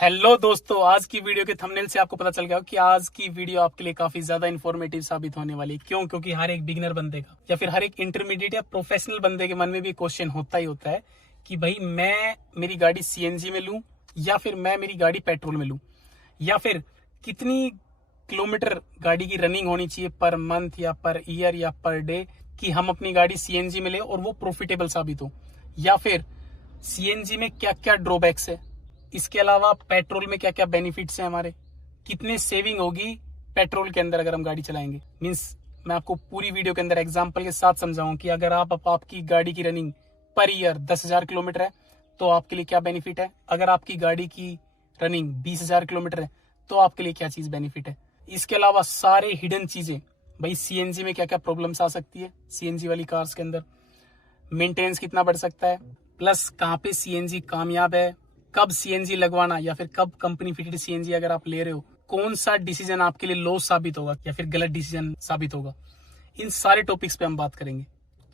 Hello दोस्तों, आज की वीडियो के थंबनेल से आपको पता चल गया कि आज की वीडियो आपके लिए काफी ज्यादा इन्फॉर्मेटिव साबित होने वाली है। क्योंकि हर एक बिगिनर बंदे का या फिर हर एक इंटरमीडिएट या प्रोफेशनल बंदे के मन में भी क्वेश्चन होता ही होता है कि भाई मैं मेरी गाड़ी सीएनजी में लूं या फिर मैं मेरी गाड़ी पेट्रोल में लूं, या फिर कितनी किलोमीटर गाड़ी की रनिंग होनी चाहिए पर मंथ या पर ईयर या पर डे कि हम अपनी गाड़ी सीएनजी में ले और वो प्रॉफिटेबल साबित हो, या फिर सीएनजी में क्या क्या ड्रॉबैक्स है, इसके अलावा पेट्रोल में क्या क्या बेनिफिट्स हैं, हमारे कितने सेविंग होगी पेट्रोल के अंदर अगर हम गाड़ी चलाएंगे। मींस मैं आपको पूरी वीडियो के अंदर एग्जांपल के साथ समझाऊं कि अगर आपकी गाड़ी की रनिंग पर ईयर 10,000 किलोमीटर है तो आपके लिए क्या बेनिफिट है, अगर आपकी गाड़ी की रनिंग 20,000 किलोमीटर है तो आपके लिए क्या चीज बेनिफिट है। इसके अलावा सारे हिडन चीजें, भाई सीएनजी में क्या क्या प्रॉब्लम्स आ सकती है, सीएनजी वाली कार्स के अंदर मेंटेनेंस कितना बढ़ सकता है, प्लस कहाँ पे सीएनजी कामयाब है, कब सीएनजी लगवाना या फिर कब कंपनी फिटेड सीएनजी अगर आप ले रहे हो, कौन सा डिसीजन आपके लिए लॉस साबित होगा या फिर गलत डिसीजन साबित होगा, इन सारे टॉपिक्स पे हम बात करेंगे।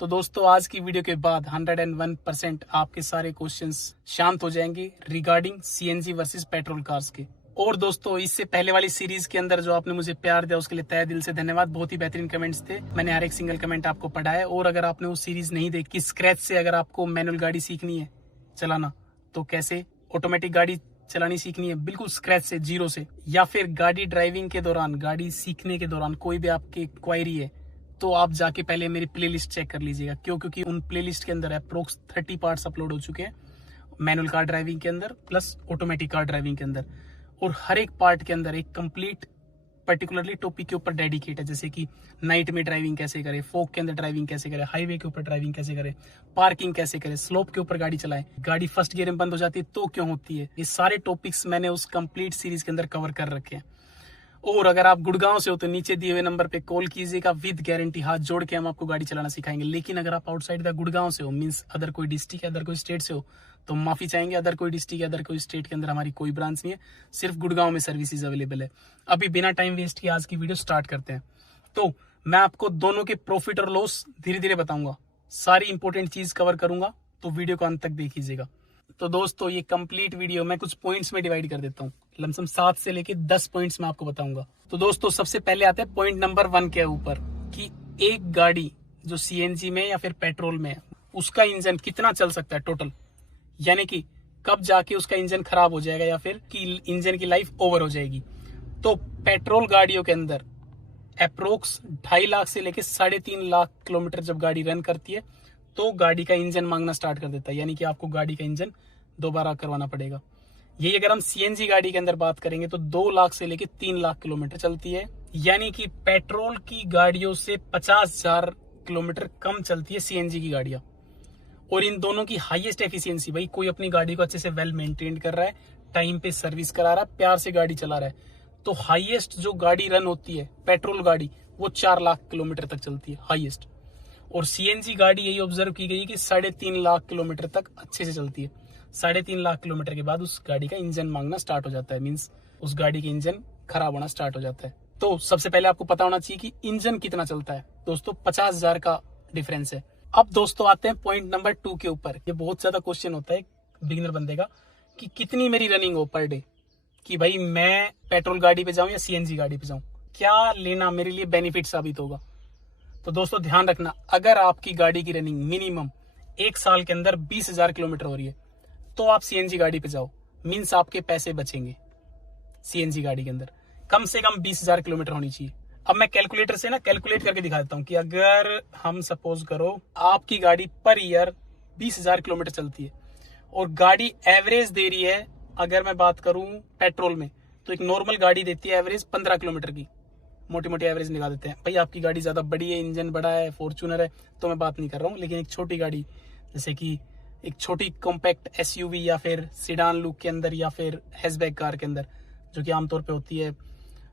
तो दोस्तों, आज की वीडियो के बाद 101% आपके सारे क्वेश्चंस शांत हो जाएंगे regarding CNG versus petrol cars के। और दोस्तों, इससे पहले वाली सीरीज के अंदर जो आपने मुझे प्यार दिया उसके लिए तहे दिल से धन्यवाद। बहुत ही बेहतरीन कमेंट्स थे, मैंने हर एक सिंगल कमेंट आपको पढ़ा है। और अगर आपने वो सीरीज नहीं देखी, स्क्रैच से अगर आपको मैनुअल गाड़ी सीखनी है चलाना, तो कैसे ऑटोमेटिक गाड़ी चलानी सीखनी है बिल्कुल स्क्रैच से, जीरो से, या फिर गाड़ी ड्राइविंग के दौरान, गाड़ी सीखने के दौरान कोई भी आपकी क्वायरी है, तो आप जाके पहले मेरी प्लेलिस्ट चेक कर लीजिएगा। क्योंकि उन प्लेलिस्ट के अंदर अप्रोक्स 30 पार्ट्स अपलोड हो चुके हैं, मैनुअल कार ड्राइविंग के अंदर प्लस ऑटोमेटिक कार ड्राइविंग के अंदर। और हर एक पार्ट के अंदर एक कंप्लीट पर्टिकुलरली टॉपिक के ऊपर डेडिकेट है, जैसे कि नाइट में ड्राइविंग कैसे करें, फोक के अंदर ड्राइविंग कैसे करें, हाईवे के ऊपर ड्राइविंग कैसे करें, पार्किंग कैसे करें, स्लोप के ऊपर गाड़ी चलाएं, गाड़ी फर्स्ट गियर में बंद हो जाती है तो क्यों होती है। ये सारे टॉपिक्स मैंने उस कंप्लीट सीरीज के अंदर कवर कर रखे हैं। और अगर आप गुड़गांव से हो तो नीचे दिए हुए नंबर पे कॉल कीजिएगा, विद गारंटी हाथ जोड़ के हम आपको गाड़ी चलाना सिखाएंगे। लेकिन अगर आप आउटसाइड द गुड़गांव से हो, मींस अदर कोई डिस्ट्रिक्ट या अदर कोई स्टेट से हो, तो माफी चाहेंगे, अदर कोई डिस्ट्रिक्ट या अदर कोई स्टेट के अंदर हमारी कोई ब्रांच नहीं है, सिर्फ गुड़गांव में सर्विसेज अवेलेबल है। अभी बिना टाइम वेस्ट किए आज की वीडियो स्टार्ट करते हैं। तो मैं आपको दोनों के प्रॉफिट और लॉस धीरे धीरे बताऊंगा, सारी इंपॉर्टेंट चीज कवर करूंगा, तो वीडियो को अंत तक देखिएगा। तो दोस्तों, ये कंप्लीट वीडियो मैं कुछ पॉइंट्स में डिवाइड कर देता हूँ, लमसम 7 से लेके 10 पॉइंट्स में आपको बताऊंगा। तो दोस्तों, सबसे पहले आते हैं पॉइंट नंबर 1 के ऊपर कि एक गाड़ी जो सीएनजी में या फिर पेट्रोल में है, उसका इंजन कितना चल सकता है टोटल, यानी कि कब जाके उसका इंजन खराब हो जाएगा या फिर कि इंजन की लाइफ ओवर हो जाएगी। तो पेट्रोल गाड़ियों के अंदर अप्रोक्स 2.5 लाख से लेके 3.5 लाख किलोमीटर जब गाड़ी रन करती है तो गाड़ी का इंजन मांगना स्टार्ट कर देता है, यानी कि आपको गाड़ी का इंजन दोबारा करवाना पड़ेगा। यही अगर हम सीएनजी गाड़ी के अंदर बात करेंगे तो 2 लाख से लेके 3 लाख किलोमीटर चलती है, यानी कि पेट्रोल की गाड़ियों से 50,000 किलोमीटर कम चलती है सीएनजी की गाड़ियां। और इन दोनों की हाईएस्ट एफिशिएंसी, भाई कोई अपनी गाड़ी को अच्छे से वेल मेंटेन कर रहा है, टाइम पे सर्विस करा रहा है, प्यार से गाड़ी चला रहा है, तो हाईएस्ट जो गाड़ी रन होती है पेट्रोल गाड़ी वो 4 लाख किलोमीटर तक चलती है हाईएस्ट। और सीएनजी गाड़ी यही ऑब्जर्व की गई कि 3.5 लाख किलोमीटर तक अच्छे से चलती है। 3.5 लाख किलोमीटर के बाद उस गाड़ी का इंजन मांगना स्टार्ट हो जाता है, मीन्स उस गाड़ी का इंजन खराब होना स्टार्ट हो जाता है। तो सबसे पहले आपको पता होना चाहिए कि इंजन कितना चलता है। दोस्तों, 50,000 का डिफरेंस है। अब दोस्तों आते हैं पॉइंट नंबर 2 के ऊपर। ये बहुत ज्यादा क्वेश्चन होता है बिगिनर बंदे का कि कितनी मेरी रनिंग हो पर डे, कि भाई मैं पेट्रोल गाड़ी पे जाऊं या सीएनजी गाड़ी पे जाऊं, क्या लेना मेरे लिए बेनिफिट साबित होगा। तो दोस्तों ध्यान रखना, अगर आपकी गाड़ी की रनिंग मिनिमम 1 साल के अंदर 20,000 किलोमीटर हो रही है तो आप सीएनजी गाड़ी पे जाओ, मीन्स आपके पैसे बचेंगे। सीएनजी गाड़ी के अंदर कम से कम 20,000 किलोमीटर होनी चाहिए। अब मैं कैलकुलेटर से कैलकुलेट करके दिखा देता हूँ कि अगर हम सपोज करो आपकी गाड़ी पर ईयर 20,000 किलोमीटर चलती है और गाड़ी एवरेज दे रही है, अगर मैं बात करूं पेट्रोल में, तो एक नॉर्मल गाड़ी देती है एवरेज 15 किलोमीटर की, मोटी मोटी एवरेज निकाल देते हैं। भाई आपकी गाड़ी ज्यादा बड़ी है, इंजन बड़ा है, फॉर्च्यूनर है, तो मैं बात नहीं कर रहा हूँ, लेकिन एक छोटी गाड़ी जैसे कि एक छोटी कॉम्पैक्ट एसयूवी या फिर सिडान लुक के अंदर या फिर हैचबैक कार के अंदर, जो कि आमतौर पे होती है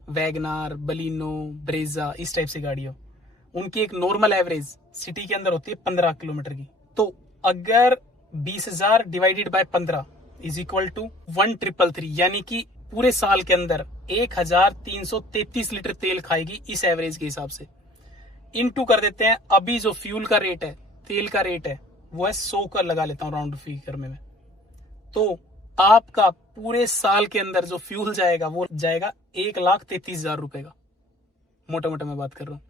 वैगनार, बलिनो, ब्रेजा, इस टाइप से गाड़ियों, उनकी एक नॉर्मल एवरेज सिटी के अंदर होती है 15 किलोमीटर की। तो अगर 20,000 divided by 15 is equal to 1,333, यानी कि पूरे साल के अंदर 1,333 लीटर तेल खाएगी इस एवरेज के हिसाब से। इनटू कर देते हैं, अभी जो फ्यूल का रेट है, तेल का रेट है, वो है 100 का लगा लेता हूं राउंड फिगर में मैं। तो आपका पूरे साल के अंदर जो फ्यूल जाएगा वो जाएगा 1,33,000 रुपए का, मोटा मोटा मैं बात कर रहा हूँ।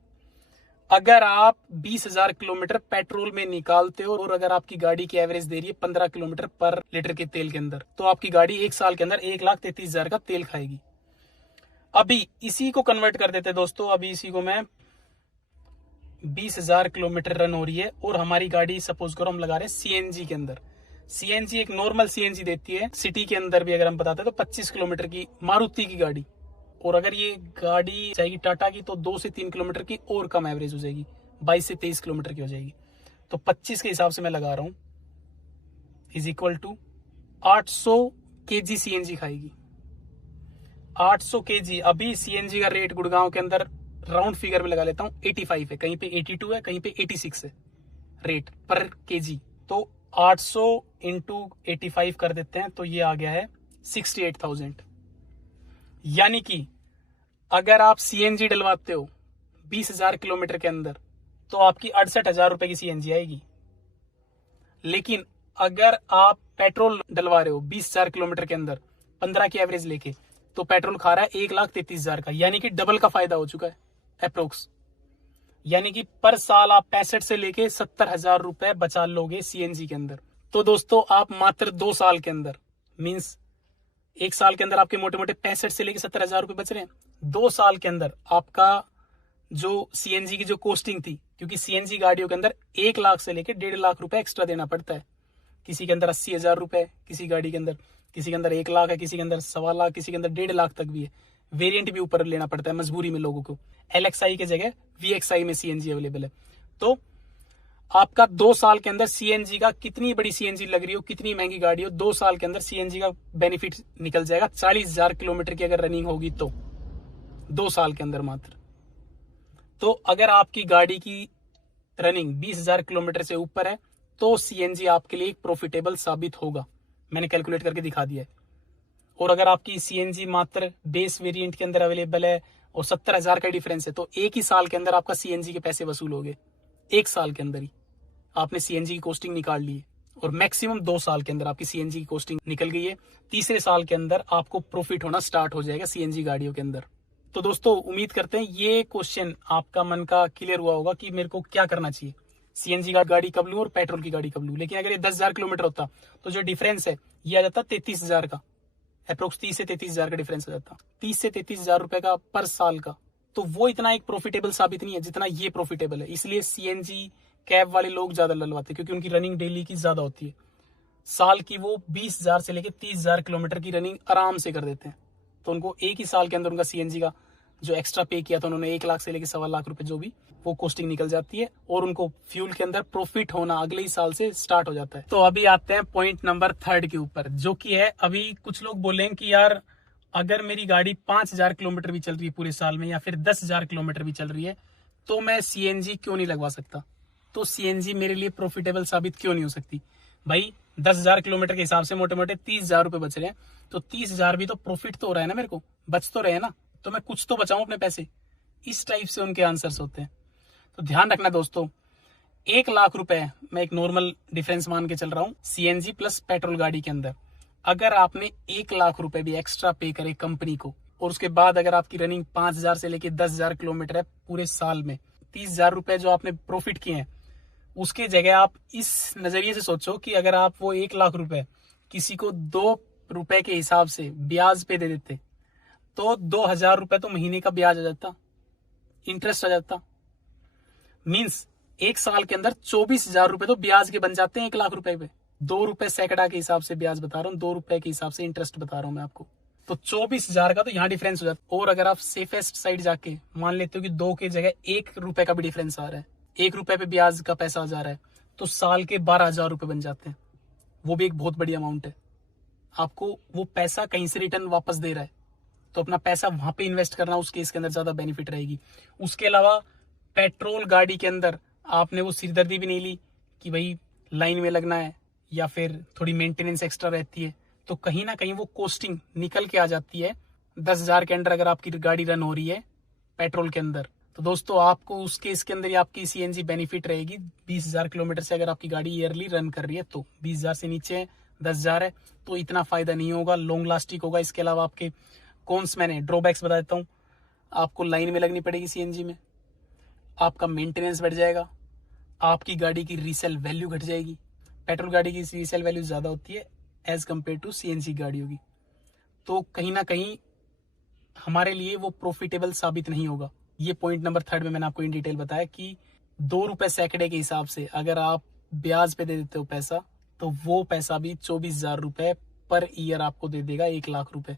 अगर आप 20,000 किलोमीटर पेट्रोल में निकालते हो और अगर आपकी गाड़ी की एवरेज दे रही है 15 किलोमीटर पर लीटर के तेल के अंदर, तो आपकी गाड़ी एक साल के अंदर 1,33,000 का तेल खाएगी। अभी इसी को कन्वर्ट कर देते दोस्तों, अभी इसी को मैं 20,000 किलोमीटर रन हो रही है और हमारी गाड़ी सपोज करो हम लगा रहे हैं सीएनजी के अंदर। सीएनजी एक नॉर्मल सीएनजी देती है सिटी के अंदर भी, अगर हम बताते हैं तो 25 किलोमीटर की मारुति की गाड़ी, और अगर ये गाड़ी जाएगी टाटा की तो 2 से 3 किलोमीटर की और कम एवरेज हो जाएगी, 22 से 23 किलोमीटर की हो जाएगी। तो 25 के हिसाब से मैं लगा रहा हूं is equal to 800 KG CNG खाएगी। 800 केजी। अभी सीएनजी का रेट गुड़गांव के अंदर राउंड फिगर में लगा लेता हूं 85 है, कहीं पे 82 है, कहीं पे 86 है रेट पर केजी। तो 800 इंटू 85 कर देते हैं तो ये आ गया है 68,000। यानी कि अगर आप सीएनजी डलवाते हो 20,000 किलोमीटर के अंदर तो आपकी 68,000 रुपए की सीएनजी आएगी। लेकिन अगर आप पेट्रोल डलवा रहे हो 20,000 किलोमीटर के अंदर 15 की एवरेज लेके, तो पेट्रोल खा रहा है 1,33,000 का, यानी कि डबल का फायदा हो चुका है अप्रोक्स। यानी कि पर साल आप 65 से लेके 70,000 रुपए बचा लोगे सीएनजी के अंदर। तो दोस्तों आप मात्र 2 साल के अंदर, मींस एक साल के अंदर आपके मोटे मोटे 65 से लेके 70,000 रुपए बच रहे हैं। 2 साल के अंदर आपका जो सीएनजी की जो कॉस्टिंग थी, क्योंकि सीएनजी गाड़ियों के अंदर 1 लाख से लेके 1.5 लाख रुपए एक्स्ट्रा देना पड़ता है। किसी के अंदर 80,000 रुपए, किसी गाड़ी के अंदर, किसी के अंदर 1 लाख है, किसी के अंदर 1.25 लाख, किसी के अंदर 1.5 लाख तक भी है। वेरिएंट भी ऊपर लेना पड़ता है मजबूरी में लोगों को। एलएक्सआई के जगह वीएक्सआई में सीएनजी अवेलेबल है। तो आपका 2 साल के अंदर सीएनजी का, कितनी बड़ी सीएनजी लग रही हो, कितनी महंगी गाड़ी हो, 2 साल के अंदर सीएनजी का बेनिफिट निकल जाएगा। 40,000 किलोमीटर की अगर रनिंग होगी तो 2 साल के अंदर मात्र। तो अगर आपकी गाड़ी की रनिंग 20,000 किलोमीटर से ऊपर है तो सीएनजी आपके लिए एक प्रॉफिटेबल साबित होगा। मैंने कैलकुलेट करके दिखा दिया है। और अगर आपकी सीएनजी मात्र बेस वेरिएंट के अंदर अवेलेबल है और 70,000 का डिफरेंस है, तो एक ही साल के अंदर आपका सीएनजी के पैसे वसूल हो गए। एक साल के अंदर ही आपने सीएनजी की कॉस्टिंग निकाल ली है, और मैक्सिमम 2 साल के अंदर आपकी सीएनजी की कॉस्टिंग निकल गई है। तीसरे साल के अंदर आपको प्रॉफिट होना स्टार्ट हो जाएगा सीएनजी गाड़ियों के अंदर। तो दोस्तों उम्मीद करते हैं ये क्वेश्चन आपका मन का क्लियर हुआ होगा कि मेरे को क्या करना चाहिए, सीएनजी का गाड़ी कब लूं और पेट्रोल की गाड़ी कब लूं। लेकिन अगर ये 10,000 किलोमीटर होता तो जो डिफरेंस है ये आ जाता 33,000 का, अप्रोक्स 30 से 33,000 का डिफरेंस आ जाता, 30 से 33,000 रुपए का पर साल का। तो वो इतना एक प्रॉफिटेबल साबित नहीं है जितना ये प्रॉफिटेबल है। इसलिए सीएनजी कैब वाले लोग ज्यादा डलवाते हैं, क्योंकि उनकी रनिंग डेली की ज्यादा होती है। साल की वो 20,000 से लेकर 30,000 किलोमीटर की रनिंग आराम से कर देते हैं। तो उनको एक ही साल के अंदर उनका सीएनजी का जो एक्स्ट्रा पे किया था उन्होंने 1 लाख से लेकर 1.25 लाख रुपए जो भी, वो कॉस्टिंग निकल जाती है और उनको फ्यूल के अंदर प्रॉफिट होना अगले ही साल से स्टार्ट हो जाता है। तो अभी आते हैं पॉइंट नंबर 3 के ऊपर, जो कि है अभी कुछ लोग बोलेंगे कि यार अगर मेरी गाड़ी 5,000 किलोमीटर भी चल रही है पूरे साल में, या फिर 10,000 किलोमीटर भी चल रही है, तो मैं सीएनजी क्यों नहीं लगवा सकता, तो सीएनजी मेरे लिए प्रॉफिटेबल साबित क्यों नहीं हो सकती। भाई 10,000 किलोमीटर के हिसाब से मोटे मोटे 30,000 रुपए बच रहे हैं, तो 30,000 भी तो प्रॉफिट तो हो रहा है ना, मेरे को बच तो रहे हैं ना, तो मैं कुछ तो बचाऊं अपने पैसे। इस टाइप से उनके आंसर्स होते हैं। तो ध्यान रखना दोस्तों, 1 लाख रुपए मैं एक नॉर्मल डिफरेंस मान के चल रहा हूं सीएनजी प्लस पेट्रोल गाड़ी के अंदर। अगर आपने 1 लाख रुपए भी एक्स्ट्रा पे करे कंपनी को, और उसके बाद अगर आपकी रनिंग 5,000 से लेकर 10,000 किलोमीटर है पूरे साल में, 30,000 रुपए जो आपने प्रॉफिट किए हैं, उसके जगह आप इस नजरिए से सोचो कि अगर आप वो 1 लाख रुपए किसी को 2 रुपए के हिसाब से ब्याज पे दे देते, तो 2,000 रुपए तो महीने का ब्याज आ जाता, इंटरेस्ट आ जाता। मींस एक साल के अंदर 24,000 रुपए तो ब्याज के बन जाते हैं 1 लाख रुपए पे। 2 रुपए सैकड़ा के हिसाब से ब्याज बता रहा हूँ, 2 रुपए के हिसाब से इंटरेस्ट बता रहा हूँ मैं आपको। तो 24,000 का तो यहाँ डिफरेंस हो जाता है। और अगर आप सेफेस्ट साइड जाके मान लेते हो कि 2 के जगह 1 रुपए का भी डिफरेंस आ रहा है, 1 रुपए पे ब्याज का पैसा आ जा रहा है, तो साल के 12,000 रुपए बन जाते हैं। वो भी एक बहुत बड़ी अमाउंट है। आपको वो पैसा कहीं से रिटर्न वापस दे रहा है, तो अपना पैसा वहां पे इन्वेस्ट करना उस केस के अंदर ज्यादा बेनिफिट रहेगी। उसके अलावा पेट्रोल गाड़ी के अंदर आपने वो सिरदर्दी भी नहीं ली कि भाई लाइन में लगना है या फिर थोड़ी मेंटेनेंस एक्स्ट्रा रहती है, तो कहीं ना कहीं वो कॉस्टिंग निकल के आ जाती है 10,000 के अंदर अगर आपकी गाड़ी रन हो रही है पेट्रोल के अंदर। तो दोस्तों आपको उस केस के अंदर ही आपकी सीएनजी बेनिफिट रहेगी 20,000 किलोमीटर से अगर आपकी गाड़ी ईयरली रन कर रही है। तो 20,000 से नीचे 10,000 है तो इतना फायदा नहीं होगा, लॉन्ग लास्टिंग होगा। इसके अलावा आपके कॉन्स मैंने ड्रॉबैक्स बता देता हूँ। आपको लाइन में लगनी पड़ेगी सीएनजी में, आपका मेंटेनेंस बढ़ जाएगा, आपकी गाड़ी की रीसेल वैल्यू घट जाएगी। पेट्रोल गाड़ी की रीसेल वैल्यू ज़्यादा होती है एज कम्पेयर टू सीएनजी गाड़ियों की, तो कहीं ना कहीं हमारे लिए वो प्रॉफिटेबल साबित नहीं होगा। ये पॉइंट नंबर 3 में मैंने आपको इन डिटेल बताया कि 2 रुपए सैकड़े के हिसाब से अगर आप ब्याज पे दे देते हो पैसा, तो वो पैसा भी 24,000 रुपए पर ईयर आपको दे देगा, 1,00,000 रुपए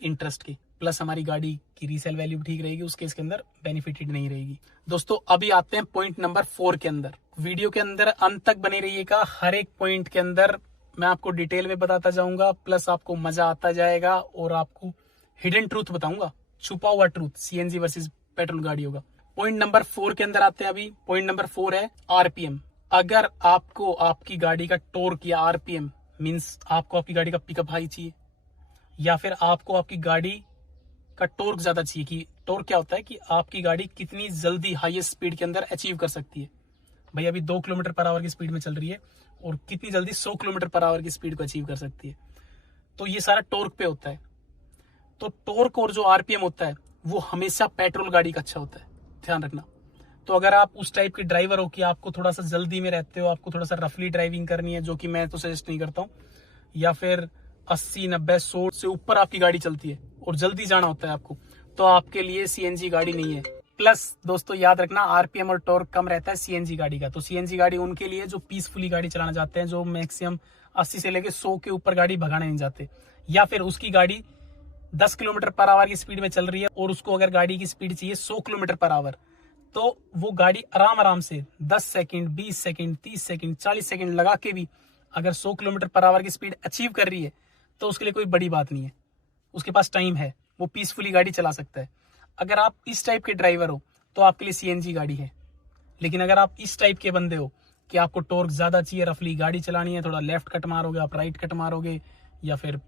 इंटरेस्ट के। प्लस हमारी गाड़ी की रीसेल वैल्यू भी ठीक रहेगी, उस केस के अंदर बेनिफिटेड नहीं रहेगी। दोस्तों अभी आते हैं पॉइंट नंबर 4 के अंदर। वीडियो के अंदर अंत तक बने रहिएगा, हर एक पॉइंट के अंदर मैं आपको डिटेल में बताता जाऊंगा, प्लस आपको मजा आता जाएगा और आपको हिडन ट्रूथ बताऊंगा, छुपा हुआ ट्रूथ सीएनजी वर्सेस पेट्रोल गाड़ियों का। पॉइंट नंबर 4 के अंदर आते हैं। अभी पॉइंट नंबर 4 है आरपीएम। अगर आपको आपकी गाड़ी का टॉर्क या आरपीएम मींस आपको आपकी गाड़ी का पिकअप हाई चाहिए, या फिर आपको आपकी गाड़ी का टॉर्क ज्यादा चाहिए, कि टॉर्क क्या होता है कि आपकी गाड़ी कितनी जल्दी हाईएस्ट स्पीड के अंदर अचीव कर सकती है। भाई अभी 2 किलोमीटर पर आवर की स्पीड में चल रही है और कितनी जल्दी 100 किलोमीटर पर आवर की स्पीड को अचीव कर सकती है, तो ये सारा टॉर्क पे होता है। तो टॉर्क और जो आरपीएम होता है वो हमेशा पेट्रोल गाड़ी का अच्छा होता है, ध्यान रखना। तो अगर आप उस टाइप के ड्राइवर हो कि आपको थोड़ा सा जल्दी में रहते हो, आपको थोड़ा सा रफली ड्राइविंग करनी है, जो कि मैं तो सजेस्ट नहीं करता हूँ, या फिर 80, 90, 100 से ऊपर आपकी गाड़ी चलती है और जल्दी जाना होता है आपको, तो आपके लिए सीएनजी गाड़ी नहीं है। प्लस दोस्तों याद रखना आरपीएम और टॉर्क कम रहता है सीएनजी गाड़ी का। तो सीएनजी गाड़ी उनके लिए जो पीसफुली गाड़ी चलाना चाहते हैं, जो मैक्सिमम 80 से लेके 100 के ऊपर गाड़ी भगाना नहीं चाहते, या फिर उसकी गाड़ी 10 किलोमीटर पर आवर की स्पीड में चल रही है और उसको अगर गाड़ी की स्पीड चाहिए 100 किलोमीटर पर आवर, तो वो गाड़ी आराम से 10 सेकंड, 20 सेकंड, 30 सेकंड, 40 सेकंड लगा के भी अगर 100 किलोमीटर पर आवर की स्पीड अचीव कर रही है तो उसके लिए कोई बड़ी बात नहीं है, उसके पास टाइम है, वो पीसफुली गाड़ी चला सकता है। अगर आप इस टाइप के ड्राइवर हो तो आपके लिए सीएनजी गाड़ी है। लेकिन अगर आप इस टाइप के बंदे हो कि आपको टॉर्क ज्यादा चाहिए, रफली गाड़ी चलानी है, थोड़ा लेफ्ट कट मारोगे, आप राइट कट मारोगे, या फिर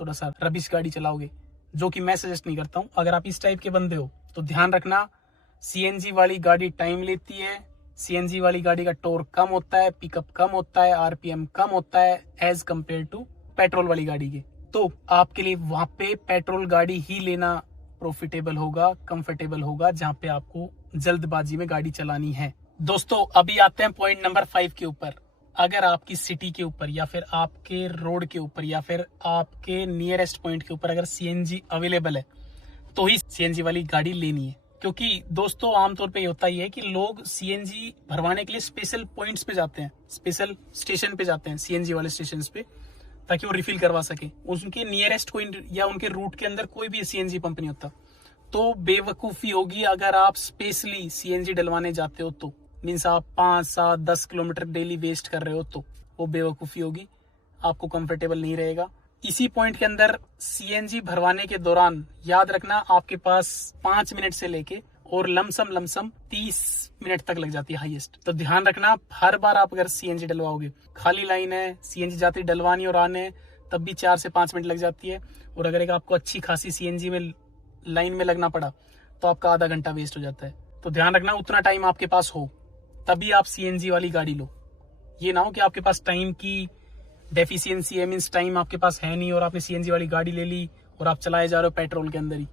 थोड़ा सा रबिश गाड़ी चलाओगे, जो कि मैं सजेस्ट नहीं करता हूं, अगर आप इस टाइप के बंदे हो तो ध्यान रखना सीएनजी वाली गाड़ी टाइम लेती है, सीएनजी वाली गाड़ी का टॉर्क कम होता है, पिकअप कम होता है, आरपीएम कम होता है एज कम्पेयर टू पेट्रोल वाली गाड़ी के। तो आपके लिए वहां पे पेट्रोल गाड़ी ही लेना प्रॉफिटेबल होगा, कंफर्टेबल होगा, जहां पे आपको जल्दबाजी में गाड़ी चलानी है। दोस्तों अभी आते हैं पॉइंट नंबर 5 के ऊपर। अगर आपकी सिटी के ऊपर या फिर आपके रोड के ऊपर या फिर आपके नियरेस्ट पॉइंट के ऊपर अगर सीएनजी अवेलेबल है तो ही सीएनजी वाली गाड़ी लेनी है। क्योंकि दोस्तों आमतौर पे होता ही है कि लोग सीएनजी भरवाने के लिए स्पेशल पॉइंट्स पे जाते हैं, स्पेशल स्टेशन पे जाते हैं, सीएनजी वाले स्टेशन पे, ताकि वो रिफिल करवा सके। उनके नियरेस्ट कोई या उनके रूट के अंदर कोई भी सीएनजी पंप नहीं होता। तो बेवकूफी होगी अगर आप स्पेशली सीएनजी डलवाने जाते हो, तो मीन्स आप 5, 7, 10 किलोमीटर डेली वेस्ट कर रहे हो, तो वो बेवकूफी होगी, आपको कंफर्टेबल नहीं रहेगा। इसी पॉइंट के अंदर सीएनजी भरवाने के दौरान याद रखना आपके पास 5 मिनट से लेके और लमसम 30 मिनट तक लग जाती है हाईएस्ट। तो ध्यान रखना हर बार आप अगर सीएनजी डलवाओगे, खाली लाइन है, सीएनजी जाती डलवानी और आने, तब भी 4 से 5 मिनट लग जाती है। और अगर एक आपको अच्छी खासी सीएनजी में लाइन में लगना पड़ा तो आपका आधा घंटा वेस्ट हो जाता है। तो ध्यान रखना उतना टाइम आपके पास हो तभी आप सीएनजी वाली गाड़ी लो। ये ना हो कि आपके पास टाइम की डेफिशिएंसी है, मीन्स टाइम आपके पास है नहीं और आपने सीएनजी वाली गाड़ी ले ली और आप चलाए जा रहे हो पेट्रोल के अंदर ही,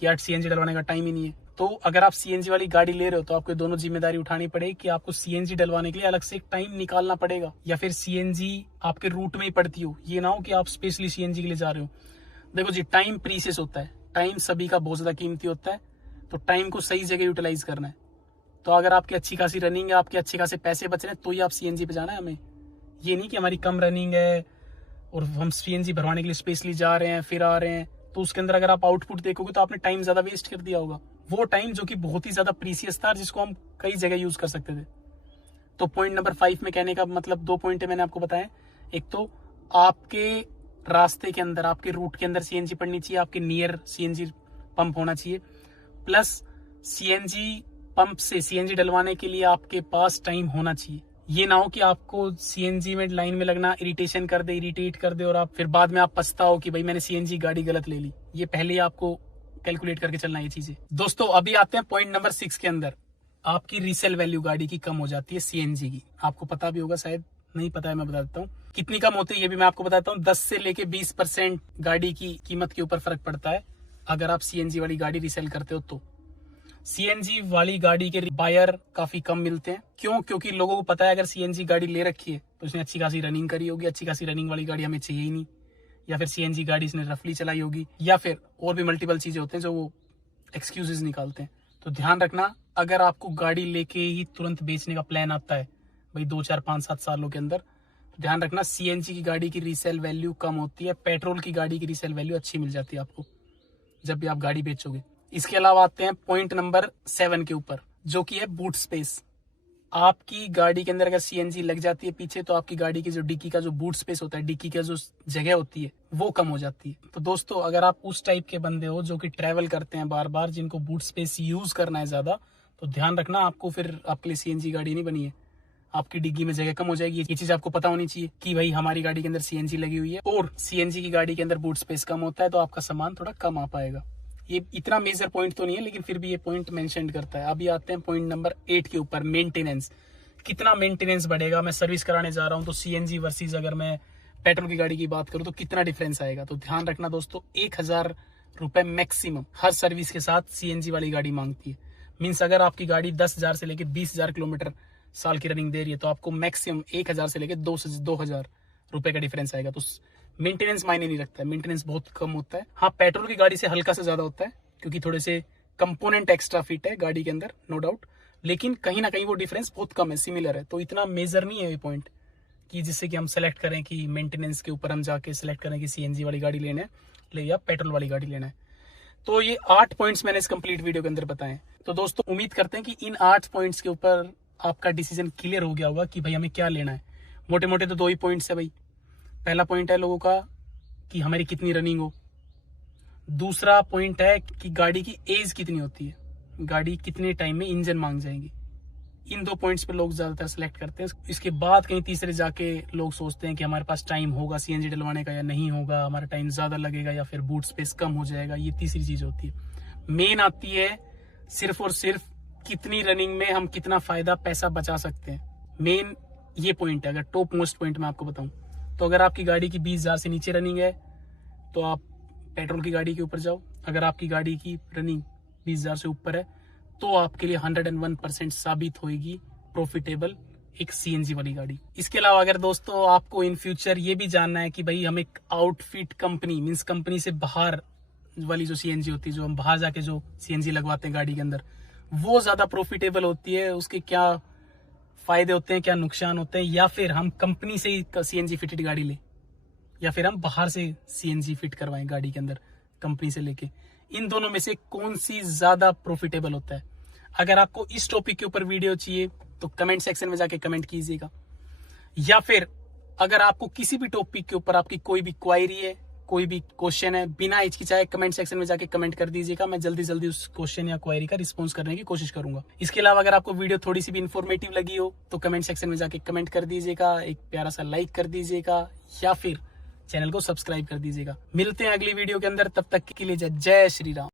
कि यार सीएनजी डलवाने का टाइम ही नहीं है। तो अगर आप सीएनजी वाली गाड़ी ले रहे हो तो आपको दोनों जिम्मेदारी उठानी पड़ेगी कि आपको सीएनजी डलवाने के लिए अलग से एक टाइम निकालना पड़ेगा, या फिर सीएनजी आपके रूट में ही पड़ती हो। ये ना हो कि आप स्पेशली सीएनजी के लिए जा रहे हो। देखो जी, टाइम प्रीशियस होता है, टाइम सभी का बहुत ज्यादा कीमती होता है, तो टाइम को सही जगह यूटिलाइज करना है। तो अगर आपकी अच्छी खासी रनिंग है, आपके अच्छे खासे पैसे बच रहे हैं, तो ही आप सीएनजी पे जाना है हमें। ये नहीं कि हमारी कम रनिंग है और हम सीएनजी भरवाने के लिए स्पेशली जा रहे हैं फिर आ रहे हैं, तो उसके अंदर अगर आप आउटपुट देखोगे तो आपने टाइम ज्यादा वेस्ट कर दिया होगा, वो टाइम जो कि बहुत ही ज्यादा प्रीशियस था, जिसको हम कई जगह यूज कर सकते थे। तो पॉइंट नंबर 5 में कहने का मतलब 2 पॉइंट है मैंने आपको बताया। एक तो आपके रास्ते के अंदर, आपके रूट के अंदर सीएनजी पड़नी चाहिए, आपके नियर सीएनजी पंप होना चाहिए, प्लस सीएनजी पंप से सीएनजी डलवाने के लिए आपके पास टाइम होना चाहिए। ये ना हो कि आपको सीएनजी में लाइन में लगना इरिटेट कर दे और आप फिर बाद में आप पछताओ कि भाई मैंने सीएनजी गाड़ी गलत ले ली। ये पहले ही आपको कैलकुलेट करके चलना ये चीजें। दोस्तों अभी आते हैं पॉइंट नंबर 6 के अंदर। आपकी रीसेल वैल्यू गाड़ी की कम हो जाती है सीएनजी की। आपको पता भी होगा, शायद नहीं पता है, मैं बता देता हूँ। कितनी कम होती है ये भी मैं आपको बताता हूँ। 10 से लेके 20% गाड़ी की कीमत के ऊपर फर्क पड़ता है अगर आप सीएनजी वाली गाड़ी रीसेल करते हो तो। सीएनजी वाली गाड़ी के बायर काफी कम मिलते हैं। क्यों? क्योंकि लोगों को पता है अगर सीएनजी गाड़ी ले रखी है तो उसने अच्छी खासी रनिंग करी होगी, अच्छी खासी रनिंग वाली गाड़ी हमें चाहिए ही नहीं, या फिर सीएनजी गाड़ी इसने रफली चलाई होगी, या फिर और भी मल्टीपल चीजें होते हैं जो वो एक्सक्यूजेस निकालते हैं। तो ध्यान रखना, अगर आपको गाड़ी लेके ही तुरंत बेचने का प्लान आता है भाई 2 4 5 7 सालों के अंदर, तो ध्यान रखना सीएनजी की गाड़ी की रीसेल वैल्यू कम होती है, पेट्रोल की गाड़ी की रीसेल वैल्यू अच्छी मिल जाती है आपको जब भी आप गाड़ी बेचोगे। इसके अलावा आते हैं पॉइंट नंबर 7 के ऊपर, जो कि है बूट स्पेस। आपकी गाड़ी के अंदर अगर सीएनजी लग जाती है पीछे तो आपकी गाड़ी की जो डिक्की का जो बूट स्पेस होता है, डिक्की का जो जगह होती है वो कम हो जाती है। तो दोस्तों अगर आप उस टाइप के बंदे हो जो कि ट्रैवल करते हैं बार बार, जिनको बूट स्पेस यूज करना है ज्यादा, तो ध्यान रखना आपको फिर आपके लिए सीएनजी गाड़ी नहीं बनी है, आपकी डिग्गी में जगह कम हो जाएगी। ये चीज आपको पता होनी चाहिए कि भाई हमारी गाड़ी के अंदर सीएनजी लगी हुई है और सीएनजी की गाड़ी के अंदर बूट स्पेस कम होता है, तो आपका सामान थोड़ा कम आ पाएगा। ये इतना मेजर पॉइंट तो नहीं है, लेकिन फिर भी ये पॉइंट मेंशन करता है। अभी आते हैं पॉइंट नंबर 8 के ऊपर, मेंटेनेंस। कितना मेंटेनेंस बढ़ेगा? मैं सर्विस कराने जा रहा हूं तो सीएनजी वर्सेस अगर मैं पेट्रोल की गाड़ी की बात करूं तो कितना डिफरेंस आएगा? तो ध्यान रखना दोस्तों, 1000 रुपए मैक्सिमम हर सर्विस के साथ सीएनजी वाली गाड़ी मांगती है। मीन्स अगर आपकी गाड़ी 10,000 से लेकर 20,000 किलोमीटर साल की रनिंग दे रही है तो आपको मैक्सिमम 1000 से लेकर 2,000 रुपए का डिफरेंस आएगा। तो मेंटेनेंस मायने नहीं रखता है, मेंटेनेंस बहुत कम होता है। हाँ, पेट्रोल की गाड़ी से हल्का से ज्यादा होता है क्योंकि थोड़े से कंपोनेंट एक्स्ट्रा फिट है गाड़ी के अंदर, नो डाउट, लेकिन कहीं ना कहीं वो डिफरेंस बहुत कम है, सिमिलर है। तो इतना मेजर नहीं है ये पॉइंट कि जिससे कि हम सेलेक्ट करें कि मेंटेनेंस के ऊपर हम जाके सेलेक्ट करें कि सीएनजी वाली गाड़ी लेना है या पेट्रोल वाली गाड़ी लेना है। तो ये 8 पॉइंट्स मैंने इस कंप्लीट वीडियो के अंदर बताए। तो दोस्तों उम्मीद करते हैं कि इन 8 पॉइंट्स के ऊपर आपका डिसीजन क्लियर हो गया होगा कि भाई हमें क्या लेना है। मोटे मोटे तो 2 ही पॉइंट्स है भाई। पहला पॉइंट है लोगों का कि हमारी कितनी रनिंग हो, दूसरा पॉइंट है कि गाड़ी की एज कितनी होती है, गाड़ी कितने टाइम में इंजन मांग जाएगी। इन 2 पॉइंट्स पे लोग ज्यादातर सेलेक्ट करते हैं। इसके बाद कहीं तीसरे जाके लोग सोचते हैं कि हमारे पास टाइम होगा सीएनजी डलवाने का या नहीं होगा, हमारा टाइम ज्यादा लगेगा या फिर बूट स्पेस कम हो जाएगा। ये तीसरी चीज होती है। मेन आती है सिर्फ और सिर्फ कितनी रनिंग में हम कितना फायदा पैसा बचा सकते हैं। मेन ये पॉइंट है। अगर टॉप मोस्ट पॉइंट मैं आपको बताऊं तो अगर आपकी गाड़ी की 20,000 से नीचे रनिंग है तो आप पेट्रोल की गाड़ी के ऊपर जाओ। अगर आपकी गाड़ी की रनिंग 20,000 से ऊपर है तो आपके लिए 101% साबित होगी प्रॉफिटेबल एक सीएनजी वाली गाड़ी। इसके अलावा अगर दोस्तों आपको इन फ्यूचर ये भी जानना है कि भाई हम एक आउटफिट कंपनी, मीन्स कंपनी से बाहर वाली जो सीएनजी होती है, जो हम बाहर जाके जो सीएनजी लगवाते हैं गाड़ी के अंदर, वो ज्यादा प्रॉफिटेबल होती है, उसके क्या फायदे होते हैं, क्या नुकसान होते हैं, या फिर हम कंपनी से ही सीएनजी फिटेड गाड़ी लें या फिर हम बाहर से सीएनजी फिट करवाएं गाड़ी के अंदर कंपनी से लेके, इन दोनों में से कौन सी ज्यादा प्रॉफिटेबल होता है? अगर आपको इस टॉपिक के ऊपर वीडियो चाहिए तो कमेंट सेक्शन में जाके कमेंट कीजिएगा, या फिर अगर आपको किसी भी टॉपिक के ऊपर आपकी कोई भी क्वायरी है, कोई भी क्वेश्चन है, बिना हिचकिचाए कमेंट सेक्शन में जाके कमेंट कर दीजिएगा। मैं जल्दी जल्दी उस क्वेश्चन या क्वायरी का रिस्पॉन्स करने की कोशिश करूंगा। इसके अलावा अगर आपको वीडियो थोड़ी सी भी इन्फॉर्मेटिव लगी हो तो कमेंट सेक्शन में जाके कमेंट कर दीजिएगा, एक प्यारा सा लाइक कर दीजिएगा या फिर चैनल को सब्सक्राइब कर दीजिएगा। मिलते हैं अगली वीडियो के अंदर, तब तक के लिए जय श्री राम।